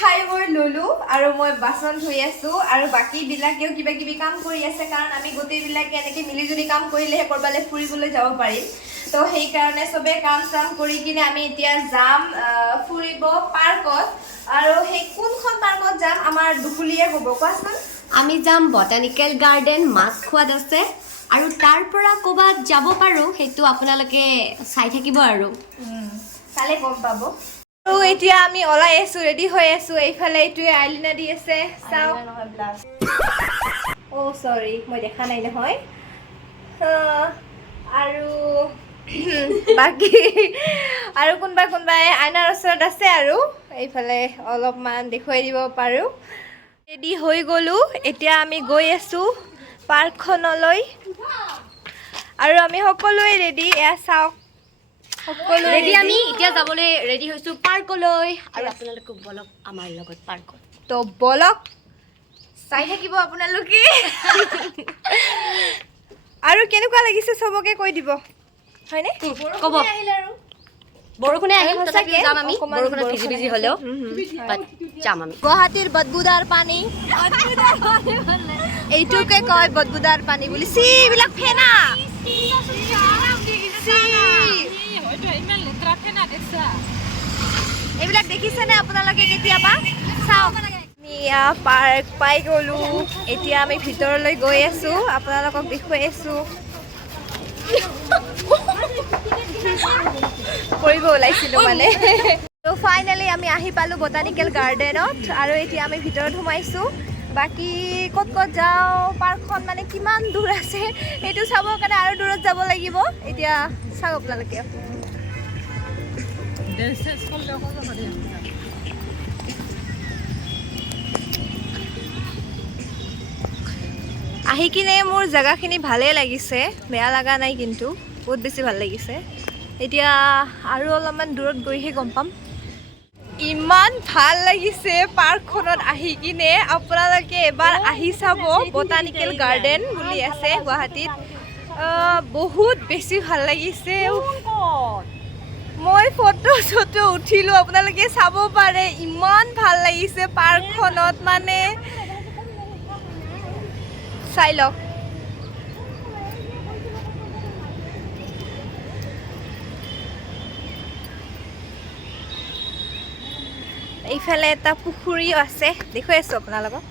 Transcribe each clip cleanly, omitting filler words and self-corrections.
খাই বৈ ললো আৰু মই বাচন ধুই আছো আৰু বাকি বিলাকেও কিবা কিবি কাম কৰি আছে কাৰণ আমি গোটেই বিলাকে এনেকে মিলিজুলি কাম কৰিলেহে কৰবালে ফুৰিবলৈ যাব পাৰিম তো সেই কাৰণে সবে কাম চাম কৰি কিনে আমি এতিয়া যাম ফুৰিব পাৰ্কত আৰু সেই কোনখন পাৰ্কত যাম আমাৰ দুকুলিয়ে হ'ব কোৱাচোন আমি যাম বটানিকেল গাৰ্ডেন মাছখোৱাত আছে আৰু তাৰ পৰা ক'বাত যাব পাৰো হেতু আপোনালোকে চাই থাকিব আৰু চালে গম পাব তো এতিয়া আমি ওলাই আছো ৰেডি হৈ আছো এইফালে এইটোৱে আইলিনা দি আছে চাও ও সৰি মই দেখা নাই নহয় আৰু বাকি আৰু কোনবাই আইনাৰ ওচৰত আছে আৰু এইফালে অলপমান দেখুৱাই দিব পাৰো ৰেডি হৈ গলো এতিয়া আমি গৈ আছো পাৰ্কখনলৈ আৰু আমি সকলোৱে ৰেডি এয়া চাওক সকলো ৰেডি আমি এতিয়া যাবলৈ ৰেডি হৈছো পাৰ্কলৈ আৰু আপোনালোকে বলক আমাৰ লগত পাৰ্কত তো বলক চাই থাকিব আপোনালোকে আৰু কেনেকুৱা লাগিছে সবকে কৈ দিব হয়নে ক'ব বৰষুণে আহিল তথাপি যাম আমি বৰষুণত ভিজি ভিজি হলেও যাম আমি গুৱাহাটীৰ বদবুদাৰ পানী এইটোকে কয় বদবুদাৰ পানী বুলি চি বিলাক ফেনা এইবিলাক দেখিছেনে আপোনালোকে কেতিয়াবা চাওক পাৰ্ক পাই গলো এতিয়া আমি ভিতৰলৈ গৈ আছো আপোনালোকক দেখুৱাই আছো কৰিব ওলাইছিলো মানে তো ফাইনালি আমি আহি পালো বটানিকেল গাৰ্ডেনত আৰু এতিয়া আমি ভিতৰত সোমাইছো বাকি ক'ত ক'ত যাওঁ পাৰ্কখন মানে কিমান দূৰ আছে এইটো চাবৰ কাৰণে আৰু দূৰত যাব লাগিব এতিয়া চাওক আপোনালোকে আহি কিনে মোৰ জেগাখিনি ভালেই লাগিছে বেয়া লগা নাই কিন্তু বহুত বেছি ভাল লাগিছে এতিয়া আৰু অলপমান দূৰত গৈহে গম পাম ইমান ভাল লাগিছে পাৰ্কখনত আহি কিনে আপোনালোকে এবাৰ আহি চাব বটানিকেল গাৰ্ডেন বুলি আছে গুৱাহাটীত বহুত বেছি ভাল লাগিছে মই ফটো উঠিলো আপোনালোকে চাব পাৰে ইমান ভাল লাগিছে পাৰ্কখনত মানে চাই লওক এইফালে এটা পুখুৰীও আছে দেখুৱাই আছো আপোনালোকক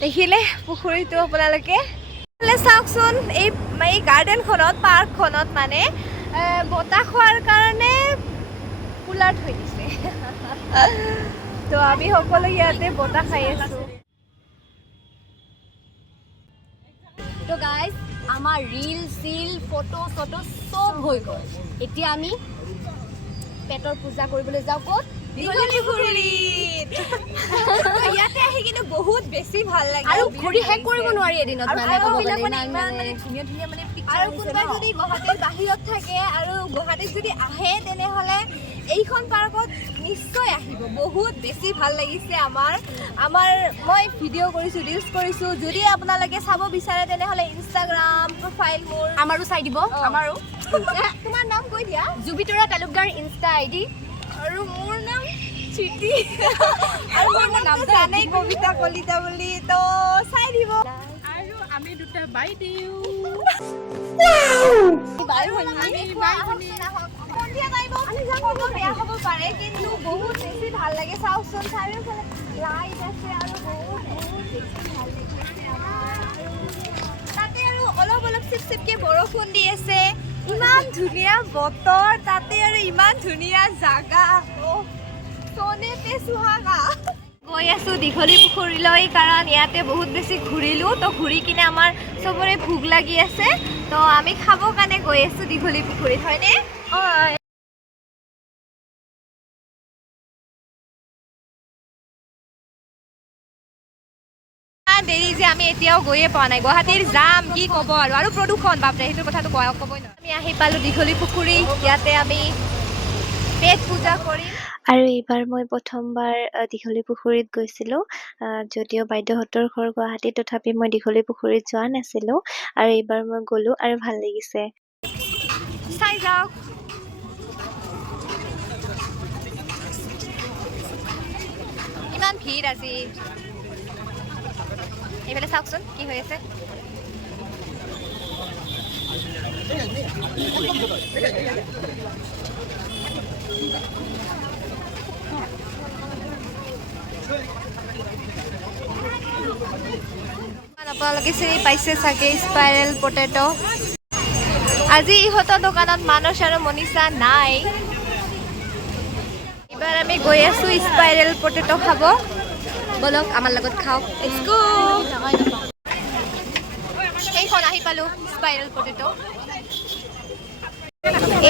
দেখিলে পুখুৰীটো আপোনালোকে চাওকচোন এই গাৰ্ডেনখনত পাৰ্কখনত মানে বতাহ খোৱাৰ কাৰণে কুলাৰ থৈ দিছে তো আমি সকলো ইয়াতে বতাহ খাই আছো তো গাইজ আমাৰ ৰীল চিল ফটো চটো চব হৈ গ'ল এতিয়া আমি পেটৰ পূজা কৰিবলৈ যাওঁ ক'ত ইয়াতে আহি কিন্তু বহুত বেছি ভাল লাগে আৰু ঘূৰি শেষ কৰিব নোৱাৰি এদিনত মানে ক'ব গ'লে ইমান মানে ধুনীয়া ধুনীয়া মানে আৰু কোনোবাই যদি গুৱাহাটীৰ বাহিৰত থাকে আৰু গুৱাহাটীত যদি আহে তেনেহ'লে এইখন পাৰ্কত নিশ্চয় আহিব বহুত বেছি ভাল লাগিছে আমাৰ মই ভিডিঅ' কৰিছোঁ ৰিলছ কৰিছোঁ যদি আপোনালোকে চাব বিচাৰে তেনেহ'লে ইনষ্টাগ্ৰাম প্ৰফাইল মোৰ আমাৰো চাই দিব আমাৰো তোমাৰ নাম কৈ দিয়া জুবিতৰা তালুকদাৰ ইনষ্টা আইডি আৰু মোৰ নাম চিটি আৰু মোৰ নাম জানেই কবিতা কলিতা বুলি তো চাই দিব আৰু আমি দুটা বাই দিও বাই ভনী সন্ধিয়া টাইমত বেয়া হ'ব পাৰে কিন্তু বহুত বেছি ভাল লাগে চাওকচোন চাৰিওফালে লাইট আছে আৰু বহুত বেছি ভাল লাগিছে তাতে আৰু অলপ চিপচিপকে বৰষুণ দি আছে ইমান ধুনীয়া বতৰ তাতে আৰু ইমান ধুনীয়া জাগা সোনে পে সুহাগা গৈ আছো দীঘলী পুখুৰীলৈ কাৰণ ইয়াতে বহুত বেছি ঘূৰিলো তো ঘূৰি কিনে আমাৰ চবৰে ভোক লাগি আছে তো আমি খাবৰ কাৰণে গৈ আছো দীঘলী পুখুৰীত হয়নে দেৰি যে আমি এতিয়াও গৈয়ে পোৱা নাই গুৱাহাটীৰ যাম কি ক'ব আৰু প্ৰদূষণ বাপৰে সেইটো কথাটো ক'বই নোৱাৰো আমি আহি পালো দীঘলী পুখুৰী ইয়াতে আমি পেট পূজা কৰিম। আৰু এইবাৰ মই প্ৰথমবাৰ দীঘলী পুখুৰীত গৈছিলোঁ। যদিও বাইদেউহঁতৰ ঘৰ গুৱাহাটীত, তথাপি মই দীঘলী পুখুৰীত যোৱা নাছিলোঁ। আৰু এইবাৰ মই গ'লোঁ আৰু ভাল লাগিছে। চাই যাওক। ইমান ভিৰ আজি। এইফালে চাওকচোন কি হৈ আছে। আপোনালোকে চিনি পাইছে চাগে স্পাইৰেল পটেটো। আজি ইহঁতৰ দোকানত মানস আৰু মনীষা নাই। এইবাৰ আমি গৈ আছো স্পাইৰেল পটেটো খাব। বলক আমাৰ লগত খাওক। সেইখন আহি পালো স্পাইৰেল পটেটো।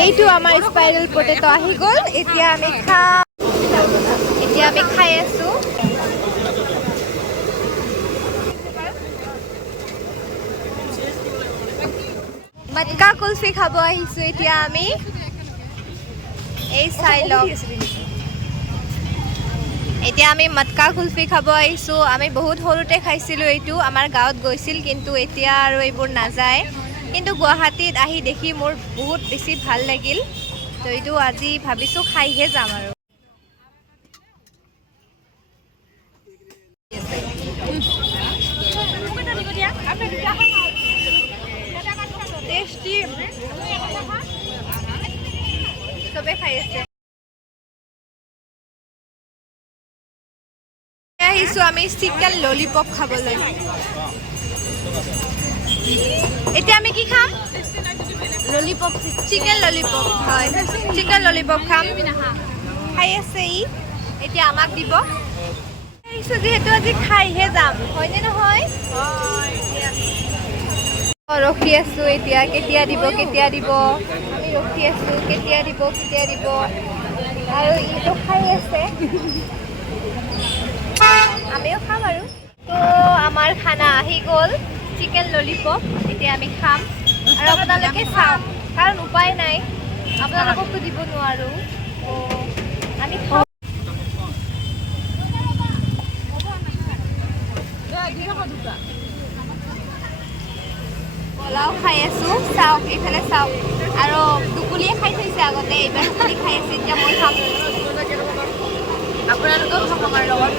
এইটো আমাৰ স্পাইৰেল পটেটো আহি গ'ল। এতিয়া আমি খাই আছো। মটকা কুলফি খাব আহিছো এতিয়া আমি। এই চাই লওক। এতিয়া আমি মটকা কুলফি খাব আহিছো। আমি বহুত সৰুতে খাইছিলো এইটো। আমাৰ গাঁৱত গৈছিল, কিন্তু এতিয়া আৰু এইবোৰ নাযায়। কিন্তু গুৱাহাটীত আহি দেখি মোৰ বহুত বেছি ভাল লাগিল। তো এইটো আজি ভাবিছো খাইহে যাম আৰু। টেষ্টি। চবে খাই আছে। আহিছো আমি চিকেন ললিপপ খাবলৈ। এতিয়া আমি কি খাম? Lollipop, chicken lollipop. হয়, চিকেন ললিপপ খাম। খাই আছে ই। এতিয়া আমাক দিব। আহিছো যিহেতু আজি খাইহে যাম, হয়নে নহয়? ৰখি আছো এতিয়া, কেতিয়া দিব কেতিয়া দিব। আমি ৰখি আছো কেতিয়া দিব কেতিয়া দিব। আৰু ইটো খাই আছে। আমিও খাম আৰু। তো আমাৰ খানা আহি গ'ল, চিকেন ললিপপ। এতিয়া আমি খাম আৰু আপোনালোকে চাওক, কাৰণ উপায় নাই, আপোনালোককতো দিব নোৱাৰো। আমি খাওঁ। পোলাও খাই আছো, চাওক এইফালে চাওক। আৰু দুকুলিয়ে খাই থৈছে আগতে, এইবাৰ দুকুলি খাই আছে। এতিয়া মই খাম। আপোনালোকেও খাব আমাৰ লগত।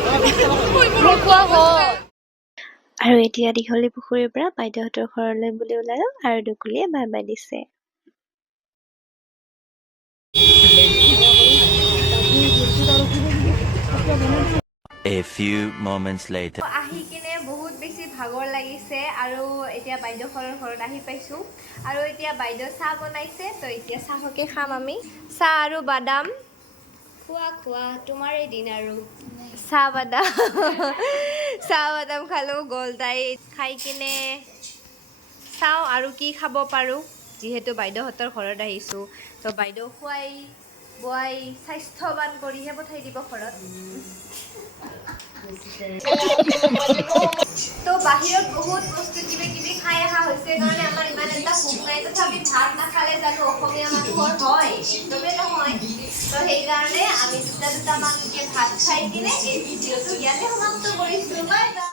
আৰু এতিয়া দীঘলী পুখুৰীৰ পৰা বাইদেউহঁতৰ ঘৰলৈ বুলি ওলালো আৰু দুকুলিয়ে বাই বাই দিছে। A few moments later. আহি কিনে বহুত বেছি ভাগৰ লাগিছে আৰু এতিয়া বাইদেউহঁতৰ ঘৰত আহি পাইছো। আৰু এতিয়া বাইদেউ চাহ বনাইছে, তো এতিয়া চাহকে খাম আমি। চাহ আৰু বাদাম। খোৱা তোমাৰে দিন আৰু। চাহ বাদাম খালো গলদাই। খাই কিনে চাওঁ আৰু কি খাব পাৰো, যিহেতু বাইদেউহঁতৰ ঘৰত আহিছো। তো বাইদেউ খুৱাই বোৱাই স্বাস্থ্যৱান কৰিহে পঠাই দিব ঘৰত। তো বাহিৰত বহুত বস্তু কিবি খাই অহা হৈছে কাৰণে আমাৰ ইমান এটা ভোক নাই। তথাপি ভাত নাখালে জানো অসমীয়া মানুহৰ হয়? একদমেই নহয়। তো সেইকাৰণে আমি দুটামানকে ভাত খাই কিনে এই ভিডিঅ'টো ইয়াতে সমাপ্ত কৰিছো। Bye bye.